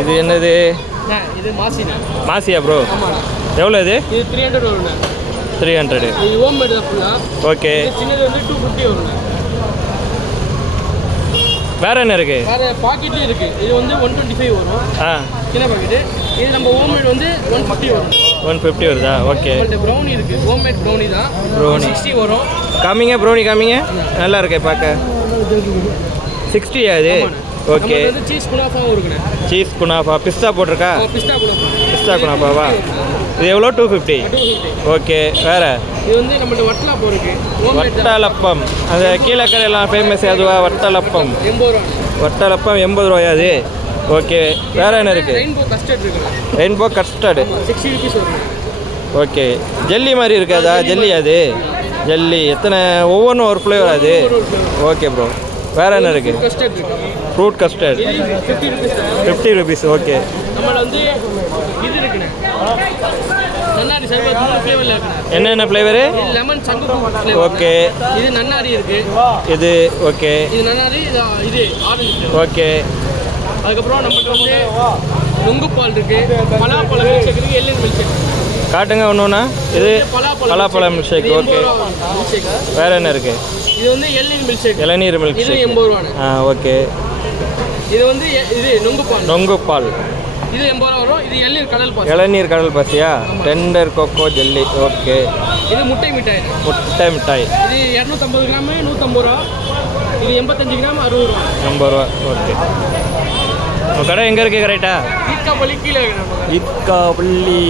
இது என்னது? இது மாசினா. மாசியா ப்ரோ? ஆமாண்ணா. எவ்வளோ இது? இது 300 வருண்ணா. 300. இது ஹோம் மேட் தான் ஃபுல்லாக. ஓகே. சின்னது வந்து 250 வருண்ணா. வேறு என்ன இருக்குது? வேறு பாக்கெட்லேயும் இருக்குது. இது வந்து 125 வரும். சின்ன பாக்கெட்டு. இது நம்ம ஹோம் மேட் வந்து 150 வரும். 150 வருதா? ஓகே. ப்ரௌனி இருக்குது. ஹோம் மேட் ப்ரௌனி தான். ப்ரௌனி 60 வரும். காமிங்க ப்ரௌனி காமிங்க. நல்லா இருக்கே பார்க்க. 60 அது? ஓகே. சீஸ் குனாஃபாவும் இருக்குண்ணே. சீஸ் குனாஃபா. பிஸ்தா போட்டிருக்கா? பிஸ்தா குனாஃபா. பிஸ்தா குனாஃபாவா? இது எவ்வளோ? 250. ஓகே. வேறு? இது வந்து நம்மள்ட்ட வட்டலப்பம் இருக்குது. வட்டலப்பம். அந்த கீழக்கரையெல்லாம் ஃபேமஸ் அதுவா? வட்டலப்பம் 80 ரூபா. வட்டலப்பம் 80 ரூபாயா அது? ஓகே. வேறு என்ன இருக்குது? ரெயின்போ கஸ்டர்ட் இருக்குண்ணா. ரெயின்போ கஸ்டர்டு 60 rupees வரும். ஓகே. ஜெல்லி மாதிரி இருக்காதா? ஜெல்லி அது? ஜெல்லி எத்தனை? ஒவ்வொன்றும் ஒரு ஃப்ளேவர் அது? Okay bro. வேறு என்ன இருக்குது? கஸ்டர்ட் இருக்குது. Fruit custard 50 rupees. 50 rupees. Okay. நம்மள வந்து இது இருக்குண்ணே. நன்னாரி சர்பத் 3 ஃப்ளேவரில் இருக்குண்ணே. என்னென்ன ஃப்ளேவரு? லெமன் சங்குப்பூ ஃப்ளேவர். ஓகே. இது நன்னாரி இருக்குது. இது ஓகே. இது நன்னாரி. இது ஆரஞ்சு ஃப்ளேவர். ஓகே. அதுக்கப்புறம் நம்மகிட்ட வந்து நுங்கு பால் இருக்குது. பலாப்பழம் மில்க் ஷேக் இருக்குது. எள்ளுன் மில்க் ஷேக். காட்டுங்க ஒன்றுனா. இது பலாப்பழம் மில்க் ஷேக். ஓகே. வேறு என்ன இருக்குது? இது வந்து எள்ளுன் மில்க் ஷேக். இளநீர் மில்க் இது ஷேக். 80 ரூபாண்ணே. ஓகே. இது வந்து இது நுங்கு பால். நொங்கு பால் இது 80 ரூபா வரும். இது எள்நீர் கடல் பால். இளநீர் கடல் பாசியா? Tender coco jelly. ஓகே. இது முட்டை மிட்டாய். முட்டை மிட்டாய். இது 250 கிராம் 150 ரூபா. இது 85 கிராம் 60 ரூபா. 80 ரூபா. ஓகே. உங்கள் கடை எங்கே இருக்குது கரெக்டாக? ஈத்கா பள்ளி கீழே. ஈத்கா பள்ளி.